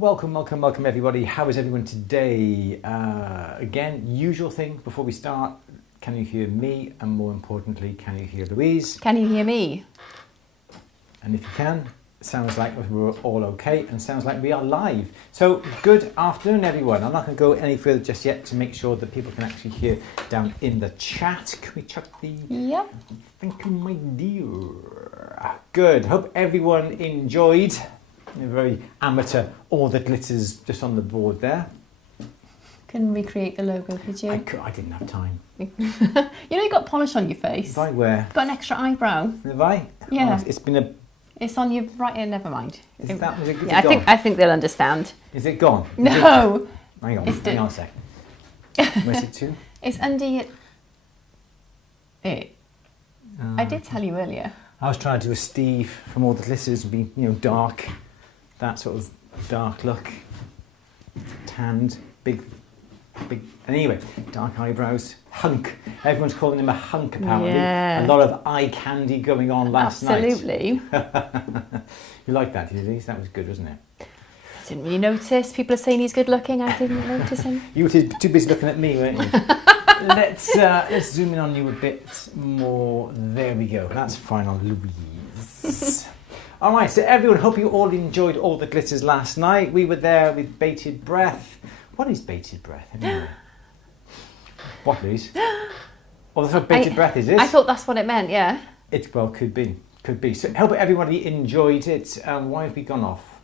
welcome everybody. How is everyone today? Again, usual thing before we start. Can you hear me? And more importantly, can you hear Louise? Can you hear me? And if you can, it sounds like we're all okay and sounds like we are live. So good afternoon everyone. I'm not going to go any further just yet to make sure that people can actually hear down in the chat. Can we chuck the... Yep. Thank you, my dear. Good. Hope everyone enjoyed. A very amateur, all the glitters just on the board there. Couldn't recreate the logo, could you? I didn't have time. You know you got polish on your face. Have I where? You've got an extra eyebrow. Have I? Yeah. Oh, it's been a... It's on your right ear, never mind. Is it gone? I think they'll understand. Is it gone? No. Hang on a sec. Where's it to? It's under your... It. I did tell you earlier. I was trying to do a Steve from all the glitters and be, dark. That sort of dark look. Tanned, big. Anyway, dark eyebrows. Hunk. Everyone's calling him a hunk, apparently. Yeah. A lot of eye candy going on last night. Absolutely. You liked that, did you? That was good, wasn't it? I didn't really notice. People are saying he's good looking. I didn't notice him. You were too busy looking at me, weren't you? Let's zoom in on you a bit more. There we go. That's fine on Louise. All right, so everyone, hope you all enjoyed all the glitters last night. We were there with bated breath. What is bated breath anyway? What, Louise? Oh, that's what bated breath is. I thought that's what it meant, yeah. Could be. So hope everybody enjoyed it. Why have we gone off?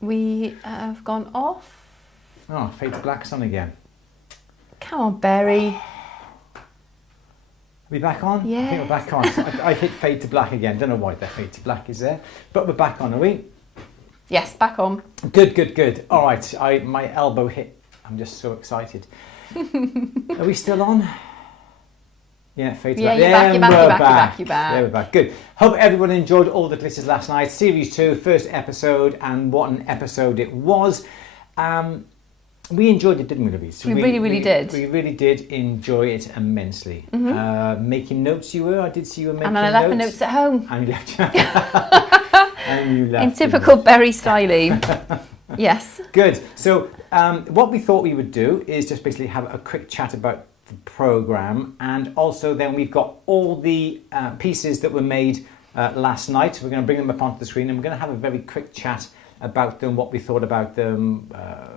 We have gone off. Oh, Fade to Black's on again. Come on, Barry. Are we back on? Yeah. I think we're back on. I hit Fade to Black again. Don't know why the Fade to Black is there. But we're back on, are we? Yes, back on. Good. All right, my elbow hit. I'm just so excited. Are we still on? Yeah, Fade to Black. You're back. Yeah, we're back. Good. Hope everyone enjoyed all the glitters last night. Series 2, first episode, and what an episode it was. We enjoyed it, didn't we, Louise? We really did. We really did enjoy it immensely. Mm-hmm. Making notes you were. I did see you were making notes. And I left the notes at home. And you left. And you left. In typical Berry style. Yes. Good. So what we thought we would do is just basically have a quick chat about the programme, and also then we've got all the pieces that were made last night. We're going to bring them up onto the screen and we're going to have a very quick chat about them, what we thought about them,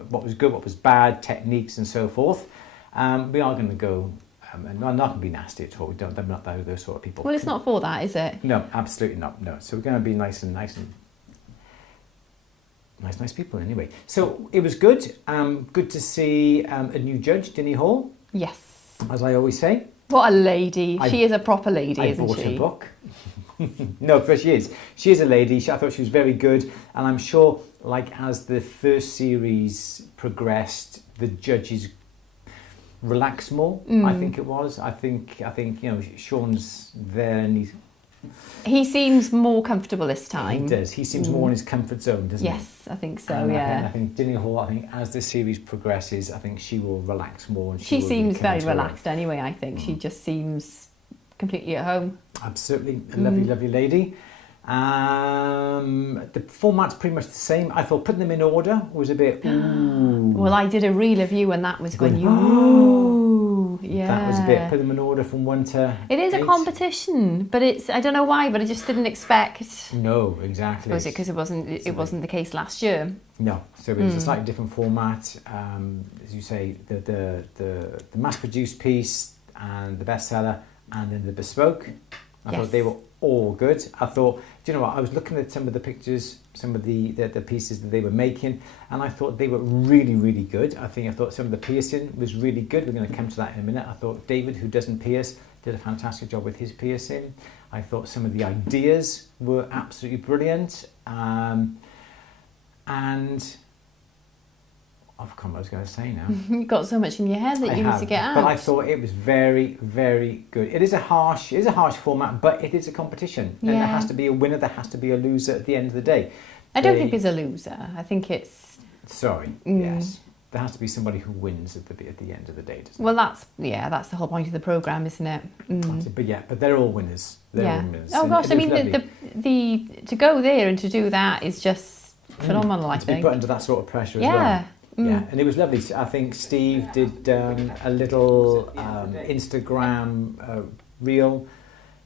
what was good, what was bad, techniques and so forth. We are going to go, and I'm not going to be nasty at all. I'm not those sort of people. Well, it's not for that, is it? No, absolutely not. No. So we're going to be nice people anyway. So it was good. Good to see a new judge, Dinny Hall. Yes. As I always say. What a lady. She is a proper lady, isn't she? I bought her book. No, but she is. She is a lady. I thought she was very good. And I'm sure, like, as the first series progressed, the judges relaxed more, I think it was. I think Sean's there and he seems more comfortable this time. He does. He seems more in his comfort zone, doesn't he? Yes, I think so, yeah. I think Dinny Hall, as the series progresses, I think she will relax more. And she seems very relaxed anyway, I think. She just seems completely at home. Absolutely. A lovely lady. The format's pretty much the same. I thought putting them in order was a bit... Ooh. Well, I did a reel of you and that was when you... Ooh, yeah. That was a bit, put them in order from 1 to It is 8. a competition, but it's, I don't know why, but I just didn't expect... No, exactly. Was it because it wasn't the case last year? No, so it was a slightly different format. As you say, the mass-produced piece and the bestseller and then the Bespoke. I thought they were all good. I thought, do you know what, I was looking at some of the pictures, some of the pieces that they were making, and I thought they were really good. I thought some of the piercing was really good. We're going to come to that in a minute. I thought David, who doesn't pierce, did a fantastic job with his piercing. I thought some of the ideas were absolutely brilliant. And I've forgotten what I was going to say now. You've got so much in your head that you need to get out. But I thought it was very good. It is a harsh format, but it is a competition. Yeah. And there has to be a winner, there has to be a loser at the end of the day. I don't think there's a loser. I think it's... Sorry, yes. There has to be somebody who wins at the end of the day, doesn't it? Well, that's the whole point of the programme, isn't it? But they're all winners. They're all winners. Oh gosh, I mean, the to go there and to do that is just phenomenal, I to be think. put under that sort of pressure as well. Yeah, and it was lovely. I think Steve did a little Instagram reel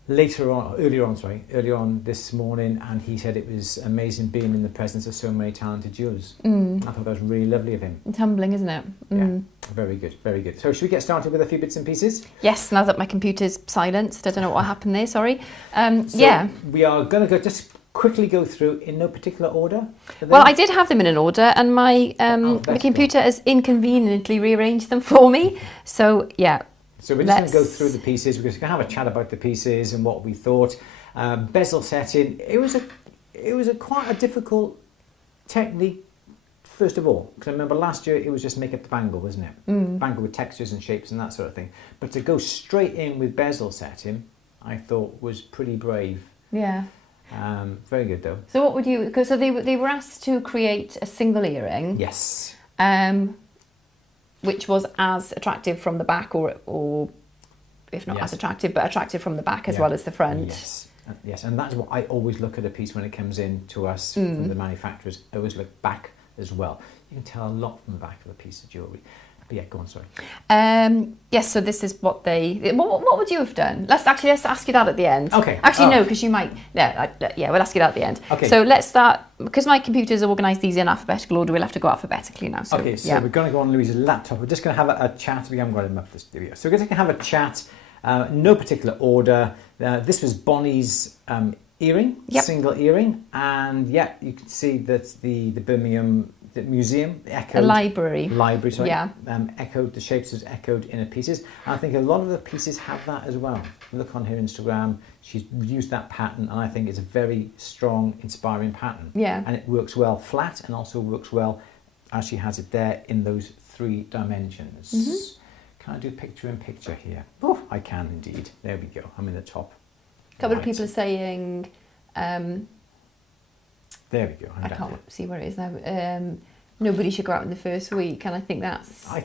earlier on this morning, and he said it was amazing being in the presence of so many talented jewellers. I thought that was really lovely of him. It's humbling, isn't it? Yeah, very good, very good. So should we get started with a few bits and pieces? Yes, now that my computer's silenced. I don't know what happened there, sorry. We are going to just quickly go through in no particular order. Well, I did have them in an order, and my computer has inconveniently rearranged them for me. So, yeah. So we're just going to go through the pieces. We're just going to have a chat about the pieces and what we thought. Bezel setting. It was quite a difficult technique. First of all, because I remember last year it was just make up the bangle, wasn't it? Bangle with textures and shapes and that sort of thing. But to go straight in with bezel setting, I thought was pretty brave. Yeah. Very good though. So what would you? Because they were asked to create a single earring. Yes. Which was as attractive from the back, or if not as attractive, but attractive from the back as well as the front. Yes. Yes, and that's what I always look at a piece when it comes in to us from the manufacturers. I always look back as well. You can tell a lot from the back of a piece of jewellery. But yeah, go on, sorry. Yes, so this is what they... What would you have done? Let's ask you that at the end. Okay. Actually, no, because you might... Yeah, we'll ask you that at the end. Okay. So let's start... Because my computer's organised these in alphabetical order, we'll have to go alphabetically now. So, okay, so we're going to go on Louise's laptop. We're just going to have a chat. We haven't got him up the studio. So we're going to have a chat, no particular order. This was Bonnie's earring, single earring. And yeah, you can see that the Birmingham... The museum echoed... A library, sorry. Yeah. Echoed, the shapes was echoed in her pieces. And I think a lot of the pieces have that as well. Look on her Instagram, she's used that pattern, and I think it's a very strong, inspiring pattern. Yeah. And it works well flat, and also works well as she has it there in those 3 dimensions. Can I do picture in picture here? Oh, I can indeed. There we go. I'm in the top. A couple of people are saying... There we go. I can't see where it is now. Nobody should go out in the first week, and I think that's... I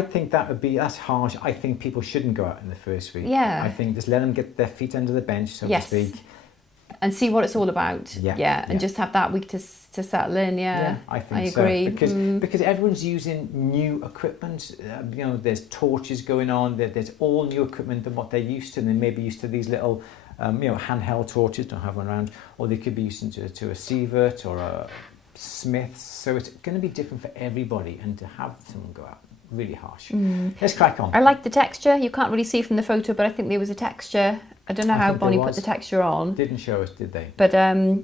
think that's harsh. I think people shouldn't go out in the first week. Yeah. I think just let them get their feet under the bench, so to speak. And see what it's all about. Yeah. And just have that week to settle in. Yeah. I think I agree. Because everyone's using new equipment. There's torches going on. There's all new equipment than what they're used to. And they may be used to these little... handheld torches, don't have one around, or they could be used to a sievert or a Smith's. So it's going to be different for everybody, and to have someone go out, really harsh. Let's crack on. I like the texture. You can't really see from the photo, but I think there was a texture. I don't know how Bonnie put the texture on. Didn't show us, did they? But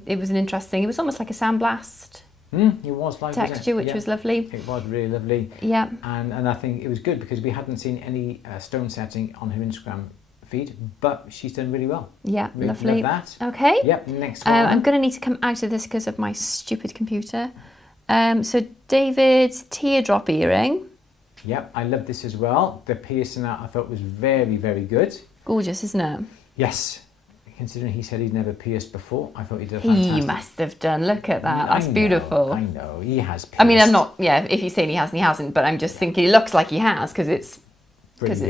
it was it was almost like a sandblast. It was like texture, which was lovely. It was really lovely. Yeah. And I think it was good because we hadn't seen any stone setting on her Instagram feed, but she's done really well. Yeah, really lovely. Love that. Okay. Yep, next one. I'm going to need to come out of this because of my stupid computer. So David's teardrop earring. Yep, I love this as well. The piercing out I thought was very, very good. Gorgeous, isn't it? Yes. Considering he said he'd never pierced before, I thought he did a fantastic... He must have done. Look at that. That's beautiful. I know. He has pierced. I mean, I'm not... Yeah, if you're saying he hasn't, he hasn't. But I'm just thinking it looks like he has because it's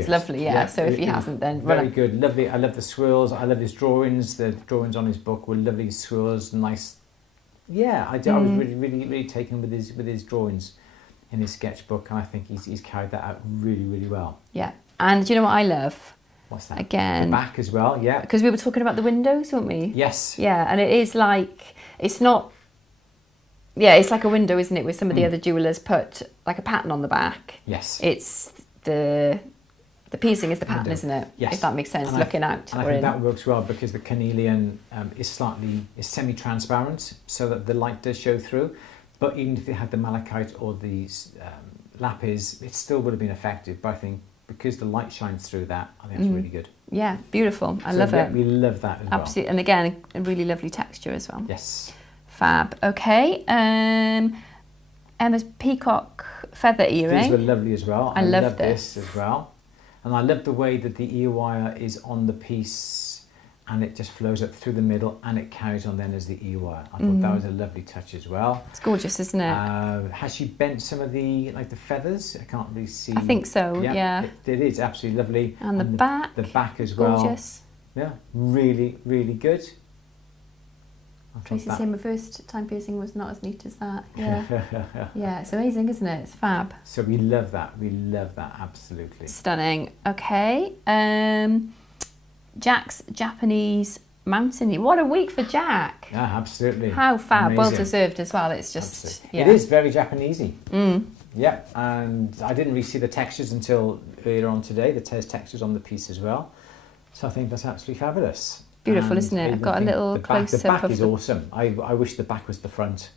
lovely, yeah. So if he hasn't, then... Very good. Lovely. I love the swirls. I love his drawings. The drawings on his book were lovely swirls. Nice... Yeah, I was really, really, really taken with his drawings in his sketchbook. And I think he's carried that out really, really well. Yeah. And do you know what I love? What's that? Again. The back as well, yeah. Because we were talking about the windows, weren't we? Yes. Yeah, and it is like... It's not... Yeah, it's like a window, isn't it? With some of the other jewellers put like a pattern on the back. Yes. It's the piecing is the pattern, isn't it? Yes. If that makes sense, and looking out. And I think that works well because the carnelian is semi-transparent, so that the light does show through. But even if it had the malachite or these lapis, it still would have been effective. But I think because the light shines through that, I think that's really good. Yeah, beautiful. I love it. We love that as well. Absolutely, and again, a really lovely texture as well. Yes. Fab. Okay. Emma's peacock feather earring. These were lovely as well. I love this as well. And I love the way that the ear wire is on the piece and it just flows up through the middle and it carries on then as the ear wire. I thought that was a lovely touch as well. It's gorgeous, isn't it? Has she bent some of the feathers? I can't really see. I think so, yeah. It is absolutely lovely. And the back. The back as well. Gorgeous. Yeah, really, really good. Tracy saying my first time piercing was not as neat as that. Yeah. Yeah, it's amazing, isn't it? It's fab. So we love that. We love that, absolutely. Stunning. Okay. Jack's Japanese mountain. What a week for Jack. Yeah, absolutely. How fab. Amazing. Well deserved as well. It's just, yeah. It is very Japanesey. Yeah, and I didn't really see the textures until earlier on today. There's textures on the piece as well. So I think that's absolutely fabulous. Beautiful, And isn't it? I I've got a little close-up. The back is awesome. I wish the back was the front.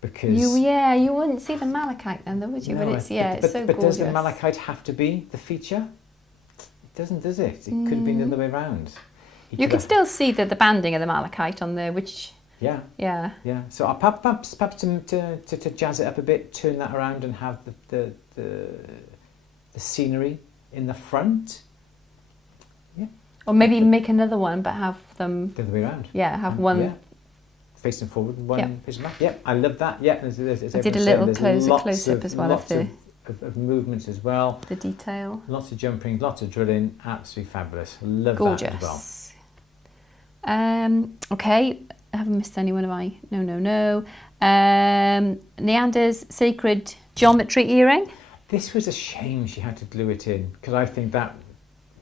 Because you wouldn't see the malachite then, though, would you? No, but it's it's so but gorgeous. does the malachite have to be the feature? It doesn't, does it? It could have been the other way around. You can still see the banding of the malachite on there, which... Yeah. Yeah. Yeah. So perhaps to jazz it up a bit, turn that around and have the scenery in the front. Yeah. Or maybe make another one, but have them... The other way around. Yeah, have one... Yeah. Facing forward and one facing back. Yeah, I love that. Yeah. As I did a little close-up as well of the... Of movement as well. The detail. Lots of jumping, lots of drilling. Absolutely fabulous. Love Gorgeous. that as well. Okay. I haven't missed anyone, have I? No. Neander's Sacred Geometry earring. This was a shame she had to glue it in because I think that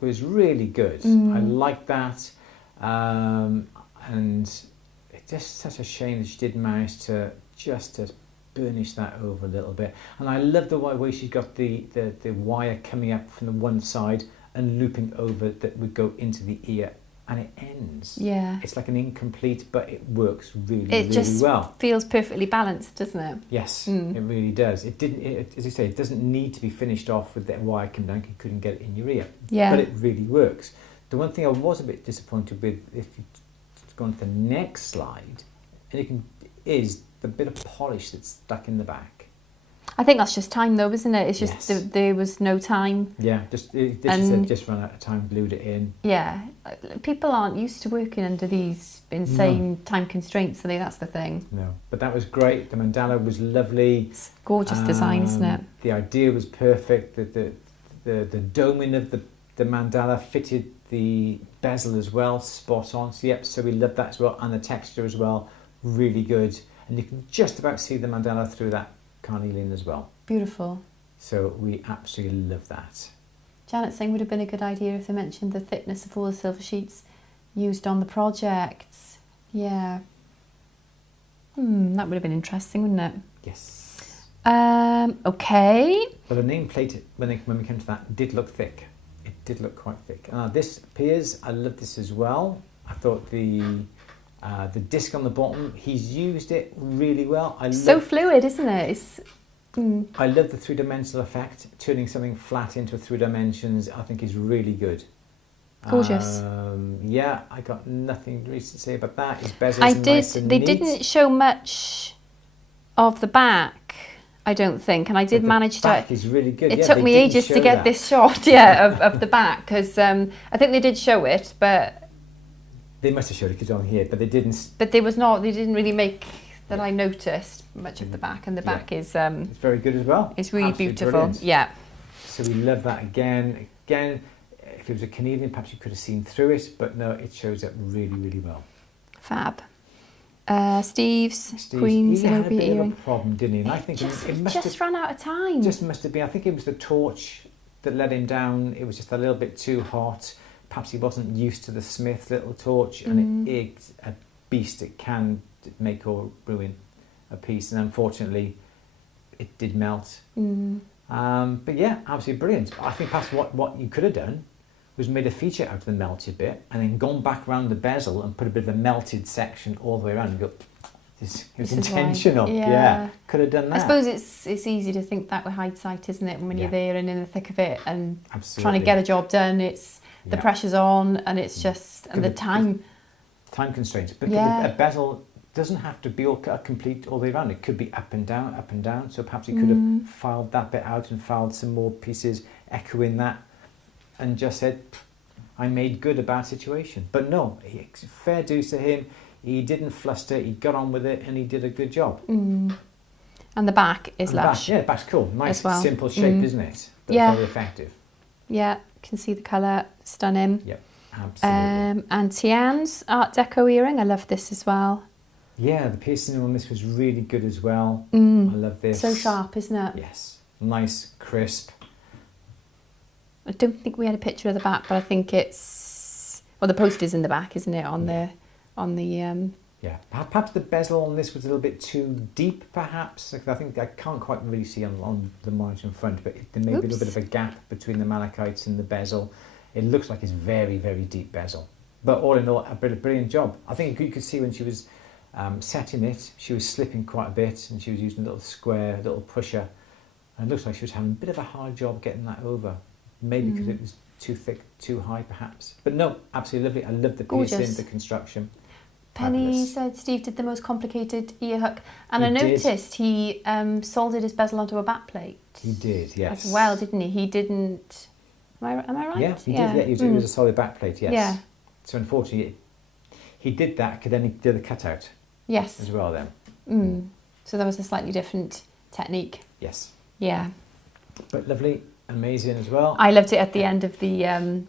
was really good. I like that. And it's just such a shame that she didn't manage to just to burnish that over a little bit. And I love the way she got the wire coming up from the one side and looping over that would go into the ear. And it ends. Yeah. It's like an incomplete, but it works really It just well. feels perfectly balanced, doesn't it? Yes, it really does. It didn't, as you say, it doesn't need to be finished off with that wire coming down. You couldn't get it in your ear. Yeah. But it really works. The one thing I was a bit disappointed with, if you go on to the next slide, is the bit of polish that's stuck in the back. I think that's just time, though, isn't it? It's just there was no time. Yeah, just run out of time, glued it in. Yeah, people aren't used to working under these insane time constraints, so that's the thing. No, but that was great. The mandala was lovely. It's gorgeous design, isn't it? The idea was perfect. The doming of the mandala fitted the bezel as well, spot on. So we loved that as well, and the texture as well, really good. And you can just about see the mandala through that carnelian as well. Beautiful. So we absolutely love that. Janet's saying would have been a good idea if they mentioned the thickness of all the silver sheets used on the projects. Yeah. That would have been interesting, wouldn't it? Yes. Okay. But the nameplate, when we came to that, did look thick. It did look quite thick. This appears, I love this as well. I thought the disc on the bottom, he's used it really well. So fluid, isn't it? It's, I love the three-dimensional effect. Turning something flat into 3 dimensions, I think is really good. Gorgeous. Yeah, I got nothing really to say about that. His bezels nice and They neat. didn't show much of the back, I don't think, and I did manage to... The back is really good. It took me ages to get this shot, of the back, because I think they did show it, but... They must have showed it because on here, but they didn't. But they didn't really make that I noticed much of the back, and the back is... it's very good as well. It's really absolutely beautiful. Brilliant. Yeah. So we love that again. Again, if it was a Canadian, perhaps you could have seen through it, but no, it shows up really, really well. Fab. Steve's Queen's he had a bit earring. of a problem, didn't he? And I think it must just ran out of time. Just must have been. I think it was the torch that let him down. It was just a little bit too hot. Perhaps he wasn't used to the Smith's little torch, and it's a beast. It can make or ruin a piece, and unfortunately, it did melt. But yeah, absolutely brilliant. I think perhaps what you could have done was made a feature out of the melted bit, and then gone back around the bezel and put a bit of a melted section all the way around. And go, it was intentional. Yeah, could have done that. I suppose it's easy to think that with hindsight, isn't it? When you're there and in the thick of it and trying to get a job done, it's the pressure's on, and it's just and the time constraints. But a bezel doesn't have to be all complete all the way around. It could be up and down. So perhaps you could have filed that bit out and filed some more pieces echoing that, and just said, I made good a bad situation. But no, fair dues to him. He didn't fluster. He got on with it, and he did a good job. And the back is lush. The back's cool. Nice, simple shape, isn't it? But very effective. Yeah, can see the colour. Stunning. Yep, absolutely. And Tian's Art Deco earring. I love this as well. Yeah, the piercing on this was really good as well. I love this. So sharp, isn't it? Yes. Nice, crisp. I don't think we had a picture of the back, but I think it's... Well, the post is in the back, isn't it? On the... Yeah, perhaps the bezel on this was a little bit too deep, perhaps. I think I can't quite really see on the monitor in front, but there may be a little bit of a gap between the malachites and the bezel. It looks like it's very, very deep bezel. But all in all, a brilliant job. I think you could see when she was setting it, she was slipping quite a bit, and she was using a little square, little pusher. And it looks like she was having a bit of a hard job getting that over. Maybe because it was too thick, too high, perhaps. But no, absolutely lovely. I love the piercing, the construction. Penny said Steve did the most complicated ear hook, and I noticed he soldered his bezel onto a back plate. He did, yes. As well, didn't he? He didn't. Am I right? Yeah, he did. Yeah, it was a solid back plate. Yes. Yeah. So unfortunately, he did that. Because then he did the cutout. Yes. As well, then. So that was a slightly different technique. Yes. Yeah. But lovely, amazing as well. I loved it at the end of the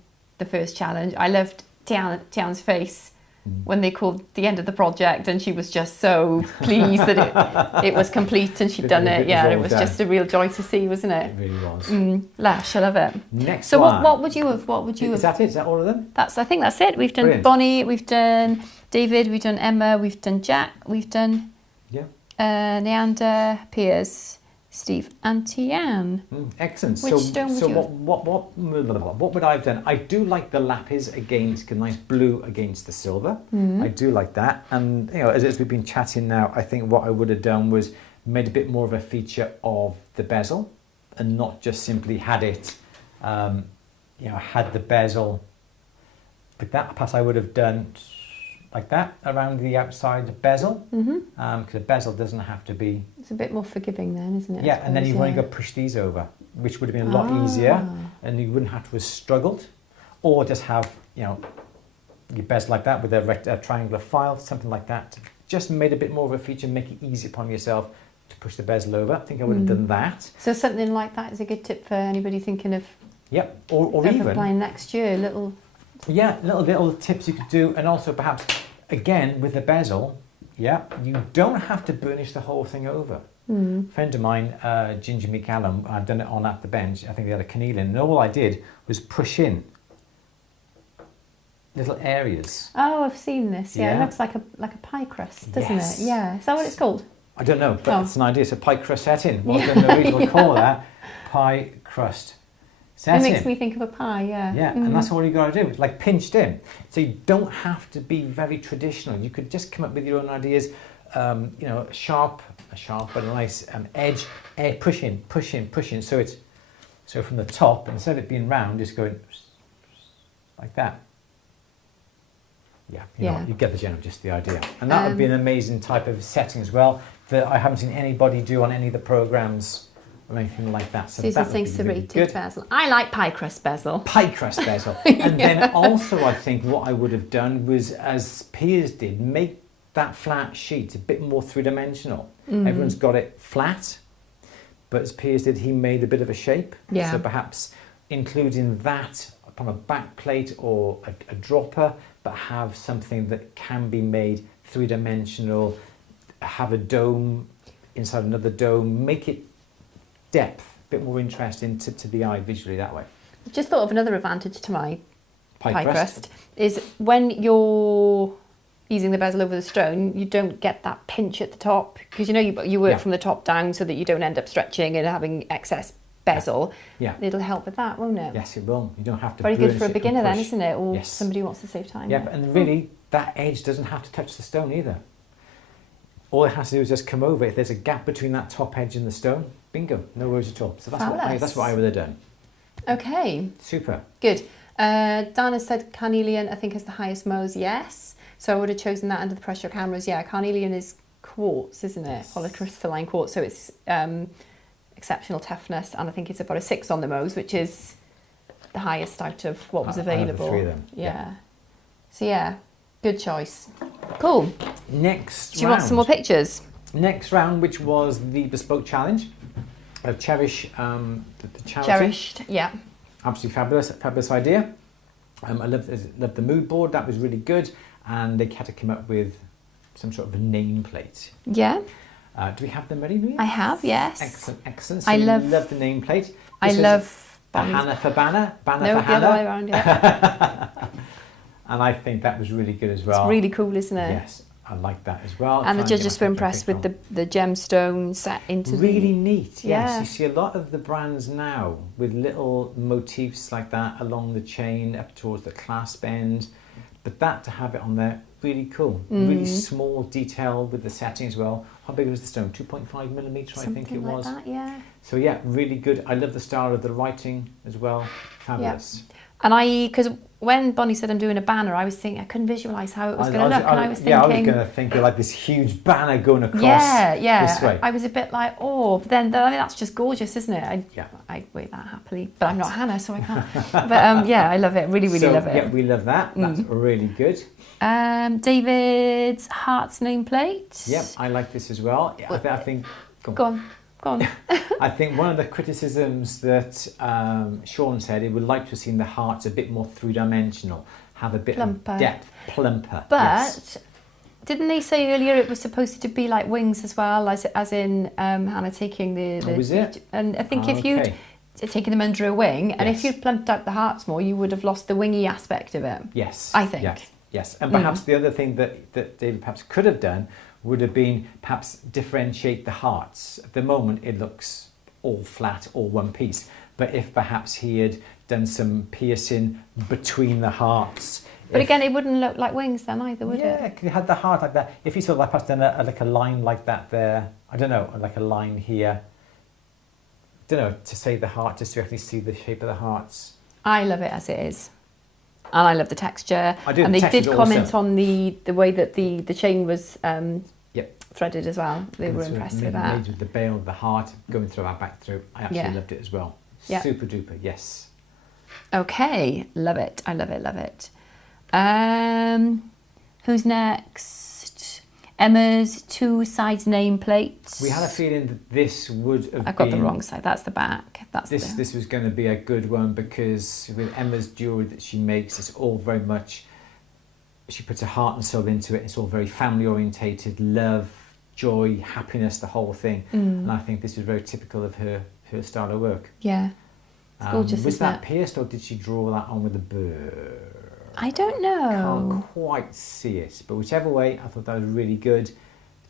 first challenge. I loved Tiana's face when they called the end of the project, and she was just so pleased that it was complete and she'd done it. Yeah, it was just a real joy to see, wasn't it? It really was. Lush, I love it. Next so one. what would you have? Is that it? Is that all of them? I think that's it. We've done Bonnie, we've done David, we've done Emma, we've done Jack, we've done Neander, Piers, Steve and Tian. Excellent. Which stone would you what would I have done? I do like the lapis against a nice blue against the silver. I do like that. And as we've been chatting now, I think what I would have done was made a bit more of a feature of the bezel, and not just simply had it, had the bezel like that. Perhaps I would have done like that around the outside bezel, because the bezel doesn't have to be... It's a bit more forgiving then, isn't it? Yeah, and then you've only got to push these over, which would have been a lot easier, and you wouldn't have to have struggled, or just have, your bezel like that with a triangular file, something like that. Just made a bit more of a feature, make it easy upon yourself to push the bezel over. I think I would have done that. So something like that is a good tip for anybody thinking of... Yep, or even... applying next year, little... Yeah, little tips you could do, and also perhaps, again, with the bezel, you don't have to burnish the whole thing over. A friend of mine, Ginger McCallum, I've done it on At the Bench, I think they had a carnelian, and all I did was push in little areas. Oh, I've seen this, it looks like a pie crust, doesn't it? Yeah, is that what it's called? I don't know, but it's an idea, it's a pie crust setting. What Andrew Louise will call that, pie crust setting. It makes me think of a pie, Yeah, and that's all you got to do, like pinched in. So you don't have to be very traditional. You could just come up with your own ideas. A sharp but a nice edge, push in. So from the top, instead of it being round, just going like that. You get the general gist of the idea. And that would be an amazing type of setting as well that I haven't seen anybody do on any of the programmes or anything like that. So Susan thinks serrated bezel. I like pie crust bezel. Pie crust bezel. And then also I think what I would have done was, as Piers did, make that flat sheet a bit more three-dimensional. Everyone's got it flat, but as Piers did, he made a bit of a shape. Yeah. So perhaps including that upon a back plate or a dropper, but have something that can be made three-dimensional, have a dome inside another dome, make it depth, a bit more interesting to the eye visually that way. I've just thought of another advantage to my pie crust is when you're easing the bezel over the stone, you don't get that pinch at the top, because you work from the top down so that you don't end up stretching and having excess bezel. Yeah. It'll help with that, won't it? Yes, it will. You don't have to. Very good for a beginner then, isn't it? Or somebody who wants to save time. Yeah, and really that edge doesn't have to touch the stone either. All it has to do is just come over. If there's a gap between that top edge and the stone, bingo, no worries at all. So that's what I would have done. Okay. Super. Good. Dana said carnelian, I think, is the highest Mohs. Yes. So I would have chosen that under the pressure cameras. Yeah, carnelian is quartz, isn't it? Polycrystalline quartz. So it's exceptional toughness, and I think it's about a 6 on the Mohs, which is the highest out of what was available. Out of the 3 of them. Yeah. So yeah, good choice. Cool. Next round. Do you want some more pictures? Next round, which was the Bespoke Challenge. Cherish, the charity. Cherished, yeah. Absolutely fabulous idea. I loved the mood board, that was really good. And they had to come up with some sort of a nameplate. Yeah. Do we have them ready, Louise? I have, yes. Excellent, excellent. So I you love the nameplate. I love a Hannah for banner, banner no, for Hannah. the other way around, yeah. And I think that was really good as well. It's really cool, isn't it? Yes, I like that as well. And the judges were impressed with the gemstones set into really neat. Yes, yeah. you see a lot of the brands now with little motifs like that along the chain up towards the clasp end. But that to have it on there, really cool. Really small detail with the setting as well. How big was the stone? 2.5 millimetre, I think it like was. That, yeah. So yeah, really good. I love the style of the writing as well. Fabulous. Yep. And because when Bonnie said I'm doing a banner, I was thinking, I couldn't visualise how it was going to look. And I was thinking... Yeah, I was going to think of like this huge banner going across this way. I was a bit like, oh, but then I mean, that's just gorgeous, isn't it? I'd wait that happily. But I'm not Hannah, so I can't. But yeah, I love it. Really, really love it. Yeah, we love that. That's really good. David's Hearts nameplate. Yep, I like this as well. Yeah, I think... Go on. I think one of the criticisms that Sean said, he would like to have seen the hearts a bit more three-dimensional, have a bit plumper. Of depth, plumper. But yes. Didn't they say earlier it was supposed to be like wings as well, as in Hannah taking the was it? And I think if you'd taken them under a wing, and if you'd plumped out the hearts more, you would have lost the wingy aspect of it. Yes. I think. Yes. And perhaps the other thing that David perhaps could have done would have been perhaps differentiate the hearts. At the moment it looks all flat, all one piece. But if perhaps he had done some piercing between the hearts. But again, it wouldn't look like wings then either, would it? Yeah, you had the heart like that. If you sort of like perhaps done like a line like that there, I don't know, like a line here. Don't know, to say the heart, just to actually see the shape of the hearts. I love it as it is. And I love the texture. I do. And they did comment awesome. on the way that the chain was threaded as well. They were impressed with that. Made with the bail of the heart going through our back through. I absolutely loved it as well. Yep. Super duper, yes. Okay, love it. I love it, love it. Who's next? Emma's two sides nameplate. We had a feeling that this would have I've got the wrong side. That's the back. This was going to be a good one because with Emma's jewellery that she makes, it's all very much, she puts her heart and soul into it. It's all very family orientated, love, joy, happiness, the whole thing. And I think this is very typical of her style of work. Yeah, it's gorgeous. Was that pierced or did she draw that on with a burr? I don't know. Can't quite see it, but whichever way, I thought that was really good.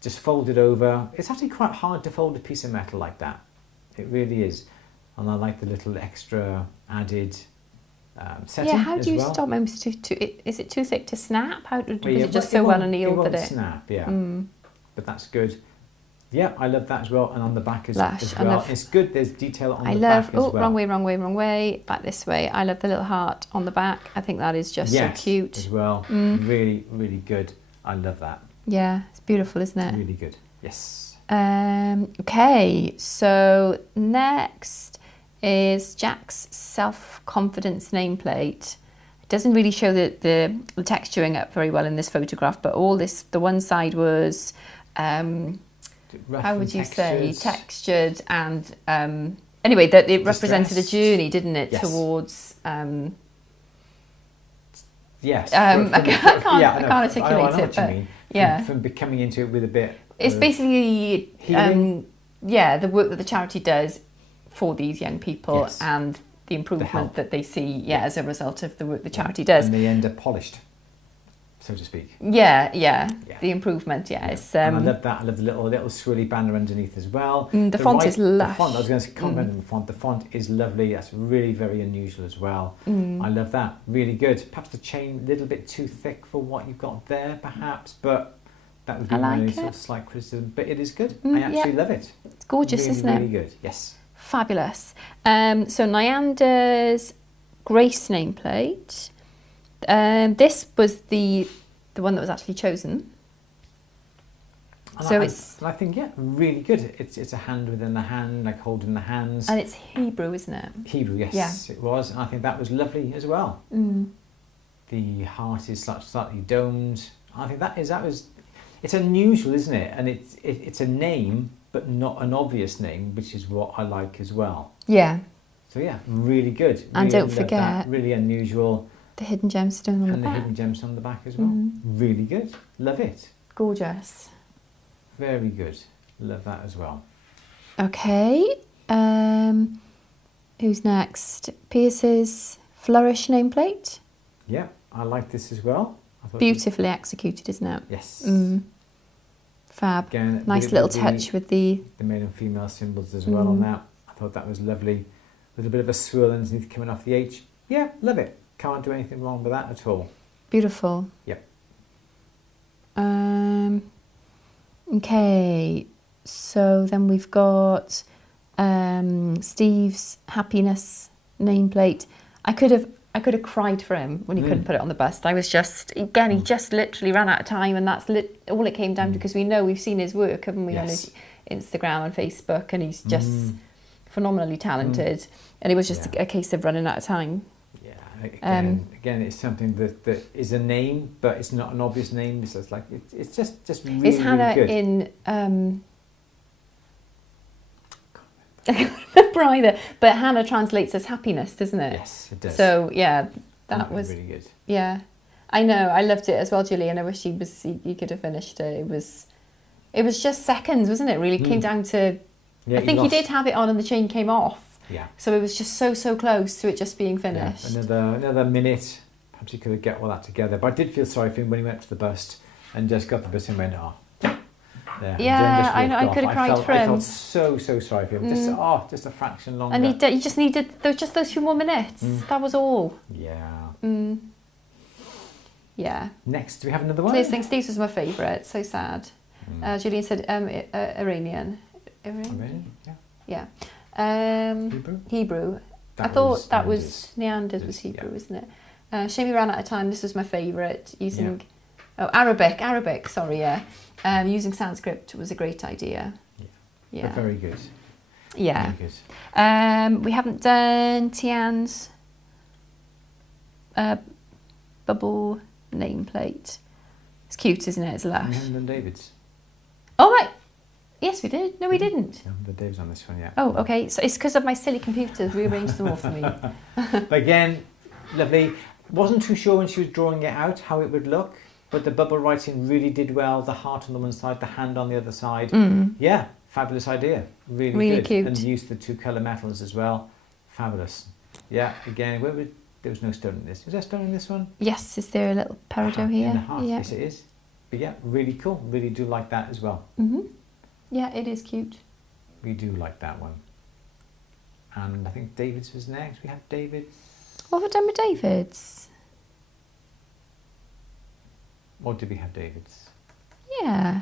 Just fold it over. It's actually quite hard to fold a piece of metal like that. It really is. And I like the little extra added setting. Yeah, how do you well. stop them? Is it too thick to snap? How is it just so well annealed that it snap? Yeah, but that's good. Yeah, I love that as well, and on the back as well. It's good. There's detail on the back as well. Wrong way. Back this way. I love the little heart on the back. I think that is just so cute as well. Really, really good. I love that. Yeah, it's beautiful, isn't it? Really good. Yes. Okay, so next is Jack's self-confidence nameplate. It doesn't really show the texturing up very well in this photograph, but the one side was how would you say textured and anyway that it represented a journey, didn't it? Yes. Towards yes. I can't articulate it, but yeah, from becoming into it with a bit. It's basically the work that the charity does for these young people and the improvement that they see as a result of the work the charity does. And they end up polished, so to speak. Yeah. The improvement, It's, and I love that. I love the little swirly banner underneath as well. The font is lush. The font, I was going to comment on the font. The font is lovely. That's really very unusual as well. I love that. Really good. Perhaps the chain a little bit too thick for what you've got there, perhaps, but that would be my sort of slight criticism. But it is good. I actually love it. It's gorgeous, really, isn't it? Really good. Yes. Fabulous. So Nyanda's Grace nameplate. This was the one that was actually chosen. And I think really good. It's a hand within the hand, like holding the hands. And it's Hebrew, isn't it? Hebrew, yes, it was. And I think that was lovely as well. The heart is slightly domed. I think it's unusual, isn't it? And it's a name, but not an obvious name, which is what I like as well. Yeah. So really good. And really don't forget, really unusual. The hidden gemstone on the back. And the hidden gemstone on the back as well. Really good. Love it. Gorgeous. Very good. Love that as well. Okay. Who's next? Pierce's Flourish nameplate. Yeah, I like this as well. I thought Beautifully executed, isn't it? Yes. Fab. Again, Nice little touch with the male and female symbols as well on that. I thought that was lovely. With a bit of a swirl underneath coming off the H. Yeah, love it. Can't do anything wrong with that at all. beautiful. Yep. Okay, so then we've got Steve's Happiness nameplate. I could have cried for him when he couldn't put it on the bust. I was just, again, he just literally ran out of time, and that's all it came down to, because we've seen his work, haven't we, Yes. on his Instagram and Facebook, and he's just phenomenally talented, and it was just a case of running out of time. Yeah, again, it's something that is a name, but it's not an obvious name. So it's like it's just really, Is Hannah really good. in? I can't remember either. But Hannah translates as happiness, doesn't it? Yes, it does. So yeah, that was really good. Yeah, I know. I loved it as well, Julie, and I wish he could have finished it. It was just seconds, wasn't it? Really, it came down to. Yeah, I think he did have it on, and the chain came off. Yeah. So it was just so close to it just being finished. Yeah, another minute. Perhaps he could have get all that together. But I did feel sorry for him when he went to the bust and just got the bust and went, Yeah, I know. I could have cried for him. I felt so sorry for him. Just a fraction longer. And he just needed those few more minutes. That was all. Yeah. Yeah. Next, do we have another one? Clear Thing Steve's was my favourite. So sad. Julian said Iranian. Iranian? Yeah. Yeah. Hebrew. I thought that was Neanders was Hebrew, wasn't it? Shame we ran out of time. This was my favourite. Using Arabic. Sorry, yeah. Using Sanskrit was a great idea. Yeah. But very good. Yeah. Very good. We haven't done Tian's bubble nameplate. It's cute, isn't it? It's lush. We haven't done David's. Oh, right. Yes, we did. No, we didn't. No, the Dave's on this one, yeah. Oh, okay. So it's because of my silly computers rearranged them all for me. But again, lovely. Wasn't too sure when she was drawing it out how it would look, but the bubble writing really did well. The heart on the one side, the hand on the other side. Yeah, fabulous idea. Really good. Cute. And used the two colour metals as well. Fabulous. Yeah, again, there was no stone in this. Was there stone in this one? Yes, is there a little peridot here? In the heart, Yeah. yes it is. But yeah, really cool. Really do like that as well. Yeah, it is cute. We do like that one. And I think David's was next. We have David's. What have we done with David's? Or did we have David's? Yeah.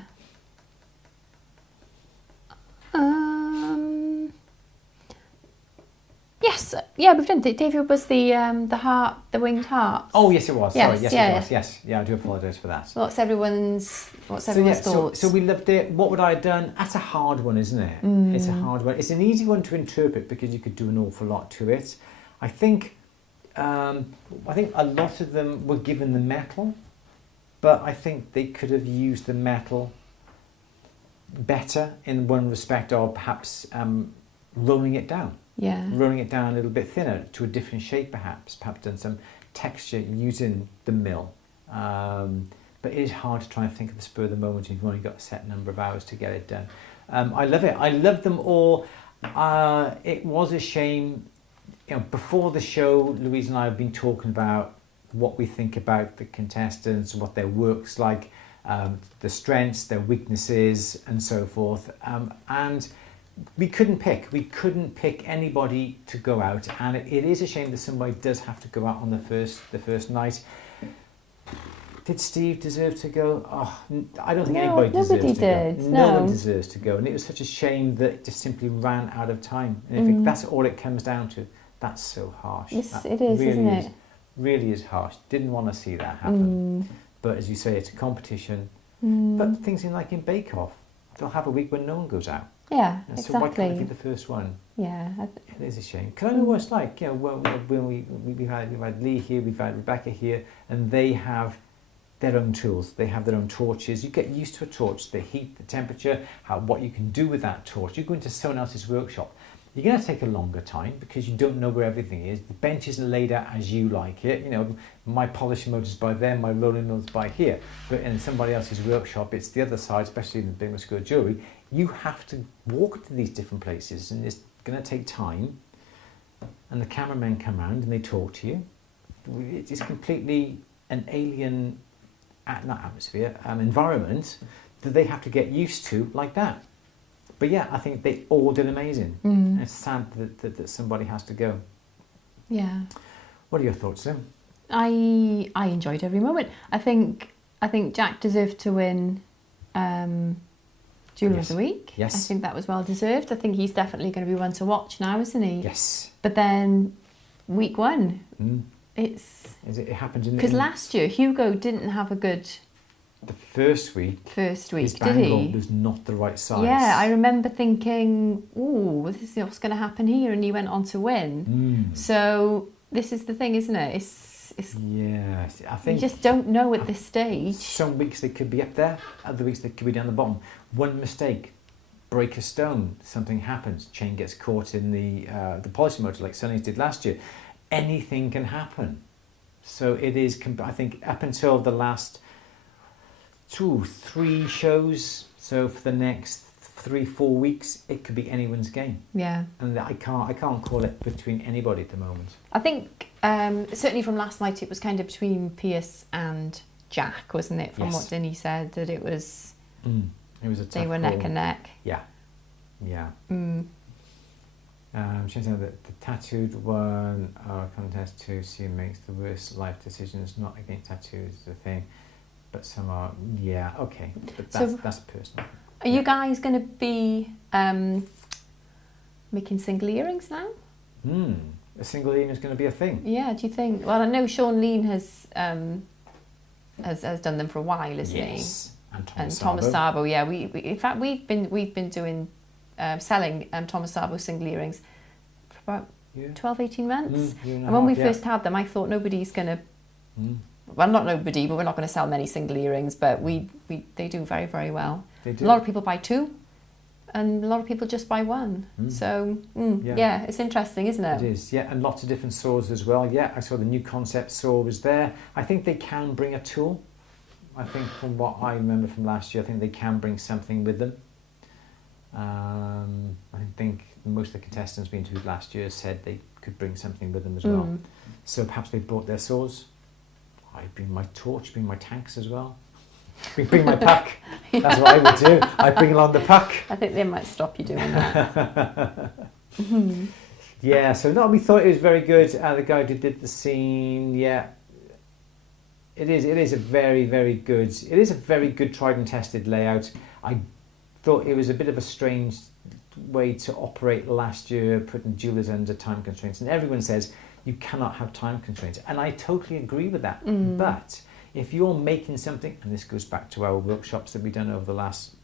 Yes, yeah, we've done it. David was the heart, the winged heart. Oh yes, it was. Yes, Sorry, yes, yeah, it was. Yes, yeah. I do apologise for that. What's everyone's thoughts? So we loved it. What would I have done? That's a hard one, isn't it? It's a hard one. It's an easy one to interpret because you could do an awful lot to it. I think a lot of them were given the metal, but I think they could have used the metal better in one respect, or perhaps rolling it down. Yeah. Rolling it down a little bit thinner to a different shape, perhaps done some texture using the mill. But it is hard to try and think of the spur of the moment if you've only got a set number of hours to get it done. I love it. I love them all. It was a shame, before the show, Louise and I have been talking about what we think about the contestants, what their work's like, the strengths, their weaknesses, and so forth. And we couldn't pick anybody to go out, and it is a shame that somebody does have to go out on the first night. Did Steve deserve to go? I don't think anybody deserves to go. No one deserves to go, and it was such a shame that it just simply ran out of time. And I think that's all it comes down to. That's so harsh. Yes, that it is, really isn't it? Really is harsh. Didn't want to see that happen. But as you say, it's a competition. But things in Bake Off, they'll have a week when no one goes out. Yeah, and exactly. So why can't I be the first one? Yeah. It is a shame. Because I know what it's like. When we've had Lee here, we've had Rebecca here, and they have their own tools. They have their own torches. You get used to a torch, the heat, the temperature, what you can do with that torch. You go into someone else's workshop. You're going to take a longer time because you don't know where everything is. The bench isn't laid out as you like it. You know, my polishing motor's by there, my rolling mill's by here. But in somebody else's workshop, it's the other side, especially in the big muscular jewellery. You have to walk to these different places, and it's going to take time. And the cameramen come around and they talk to you. It's completely an alien, not atmosphere, environment that they have to get used to like that. But yeah, I think they all did amazing. It's sad that somebody has to go. Yeah. What are your thoughts, Sim? I enjoyed every moment. I think Jack deserved to win Jeweler of the Week. Yes. I think that was well deserved. I think he's definitely going to be one to watch now, isn't he? Yes. But then week one, it happened in because last year Hugo didn't have a good. The first week, his did bangle he? Was not the right size. Yeah, I remember thinking, "Ooh, this is what's going to happen here," and he went on to win. So this is the thing, isn't it? It's yeah. I think you just don't know at this stage. Some weeks they could be up there, other weeks they could be down the bottom. One mistake, break a stone, something happens, chain gets caught in the polishing motor like Sonny's did last year. Anything can happen. So it is. I think up until the last 2-3 shows, so for the next 3-4 weeks it could be anyone's game. Yeah. And I can't call it between anybody at the moment. I think certainly from last night it was kind of between Pierce and Jack, wasn't it, from what Denny said, that it was a tough they were call. neck and neck. Yeah She's saying that the tattooed one contest to see makes the worst life decisions, not against tattoos is the thing. But some are, okay. But that's personal. Are you guys going to be making single earrings now? A single earring is going to be a thing. Yeah, do you think? Well, I know Sean Lean has done them for a while, isn't he? Yes, and Thomas Sabo. Yeah, we in fact we've been doing selling Thomas Sabo single earrings for about 12-18 months. And when we first had them, I thought nobody's going to. Well, not nobody, but we're not going to sell many single earrings. But they do very, very well. They do. A lot of people buy 2, and a lot of people just buy 1. So it's interesting, isn't it? It is, yeah, and lots of different saws as well. Yeah, I saw the new concept saw was there. I think they can bring a tool. I think from what I remember from last year, I think they can bring something with them. I think most of the contestants we interviewed last year said they could bring something with them as well. So perhaps they brought their saws. I bring my torch, bring my tanks as well. Bring my pack. That's what I would do. I bring along the pack. I think they might stop you doing that. Yeah, so no, we thought it was very good. The guy who did the scene, it is a very, very good. It is a very good tried and tested layout. I thought it was a bit of a strange way to operate last year, putting jewelers under time constraints, and everyone says you cannot have time constraints, and I totally agree with that. But if you're making something, and this goes back to our workshops that we've done over the last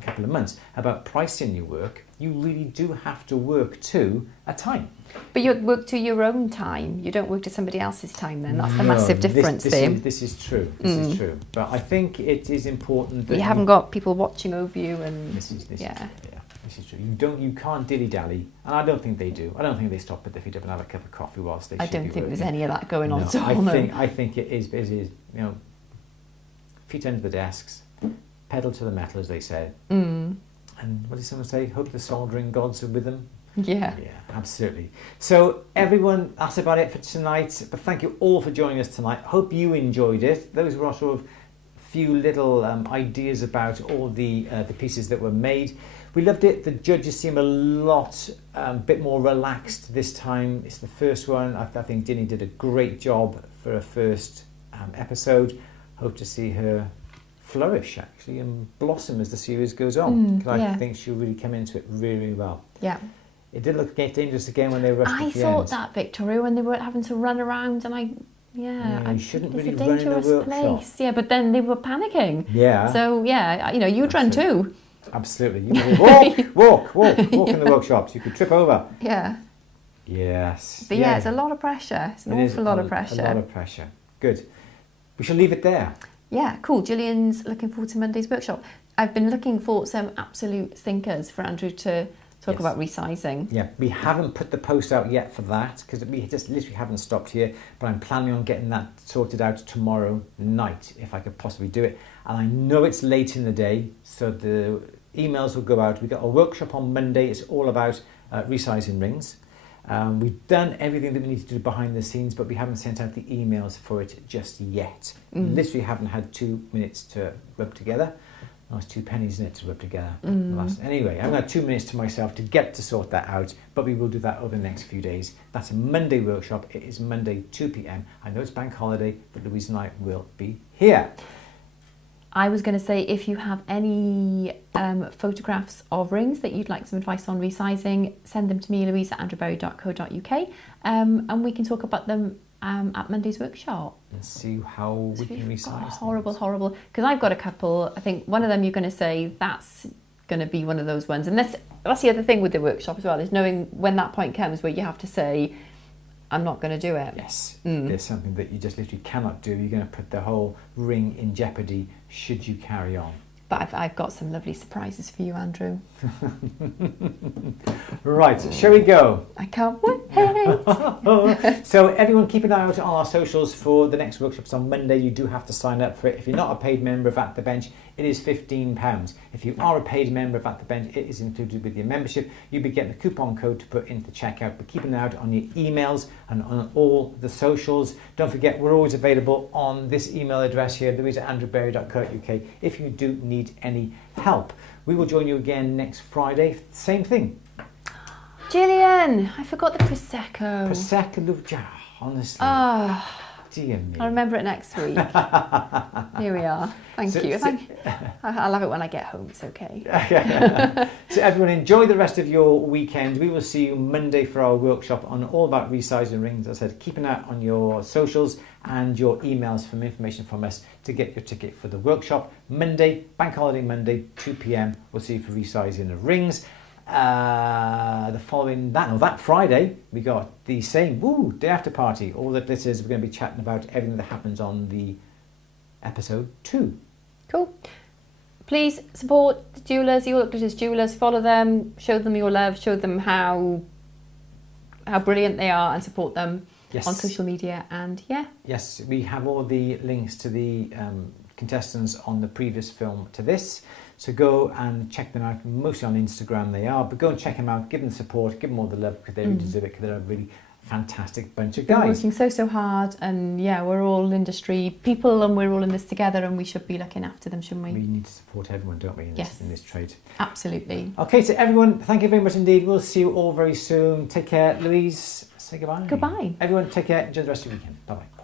couple of months about pricing your work, you really do have to work to a time. But you work to your own time. You don't work to somebody else's time. Then that's the massive difference. This is true. This is true. But I think it is important that you haven't got people watching over you, and This is true. You can't dilly-dally, and I don't think they do. I don't think they stop at their feet up and have a cup of coffee whilst they should be working. I don't think there's any of that going on. I think it is feet under the desks, pedal to the metal, as they say. And what did someone say? Hope the soldering gods are with them. Yeah, absolutely. So everyone, that's about it for tonight. But thank you all for joining us tonight. Hope you enjoyed it. Those were our sort of few little ideas about all the pieces that were made. We loved it. The judges seem a lot bit more relaxed this time. It's the first one. I think Ginny did a great job for her first episode. Hope to see her flourish actually and blossom as the series goes on, because I think she'll really come into it really, really well. Yeah. It did look dangerous again when they rushed at the end. I thought that, Victoria, when they were having to run around, and you shouldn't really run in a workshop. Place. Yeah, but then they were panicking. Yeah. So you'd run too. Absolutely. You walk in the workshops. You could trip over. Yeah. Yes. But it's a lot of pressure. It's an awful lot of pressure. A lot of pressure. Good. We shall leave it there. Yeah, cool. Gillian's looking forward to Monday's workshop. I've been looking for some absolute thinkers for Andrew to talk about resizing. Yeah, we haven't put the post out yet for that because we just literally haven't stopped here, but I'm planning on getting that sorted out tomorrow night if I could possibly do it. And I know it's late in the day, so the emails will go out. We've got a workshop on Monday. It's all about resizing rings. We've done everything that we need to do behind the scenes, but we haven't sent out the emails for it just yet. Literally haven't had 2 minutes to rub together. Oh, it's 2 pennies in it to rub together. Anyway, I've got 2 minutes to myself to get to sort that out, but we will do that over the next few days. That's a Monday workshop. It is Monday, 2 p.m. I know it's bank holiday, but Louise and I will be here. I was going to say, if you have any photographs of rings that you'd like some advice on resizing, send them to me, louise@andrewberry.co.uk, and we can talk about them at Monday's workshop. And see how we can resize Horrible. Because I've got a couple. I think one of them you're going to say, that's going to be one of those ones. And that's the other thing with the workshop as well, is knowing when that point comes where you have to say, I'm not going to do it. Yes, there's something that you just literally cannot do. You're going to put the whole ring in jeopardy should you carry on. But I've got some lovely surprises for you, Andrew. Right, shall we go? I can't wait. So everyone keep an eye out on our socials for the next workshops on Monday. You do have to sign up for it. If you're not a paid member of At The Bench, it is £15. If you are a paid member of At The Bench, it is included with your membership. You'll be getting a coupon code to put into checkout, but keep an eye out on your emails and on all the socials. Don't forget, we're always available on this email address here, louise@andrewberry.co.uk, if you do need any help. We will join you again next Friday. Same thing. Gillian, I forgot the Prosecco. Prosecco, honestly. Dear me. I'll remember it next week. Here we are. Thank you. I'll have it when I get home. It's okay. So everyone, enjoy the rest of your weekend. We will see you Monday for our workshop on all about resizing rings. As I said, keep an eye on your socials and your emails for information from us to get your ticket for the workshop. Monday, bank holiday Monday, 2 p.m. We'll see you for resizing of rings. That Friday, we got the same day after party. All that this is, we're going to be chatting about everything that happens on the episode 2. Cool. Please support the jewellers, the All That Glitters jewellers. Follow them, show them your love, show them how brilliant they are, and support them on social media. And yes, we have all the links to the contestants on the previous film to this. So go and check them out, mostly on Instagram they are, but go and check them out, give them support, give them all the love, because they really deserve it, because they're a really fantastic bunch of guys. They're working so hard, and we're all industry people, and we're all in this together, and we should be looking after them, shouldn't we? We need to support everyone, don't we, in this trade? Absolutely. Okay, so everyone, thank you very much indeed. We'll see you all very soon. Take care. Louise, say goodbye. Goodbye. Everyone, take care. Enjoy the rest of your weekend. Bye-bye.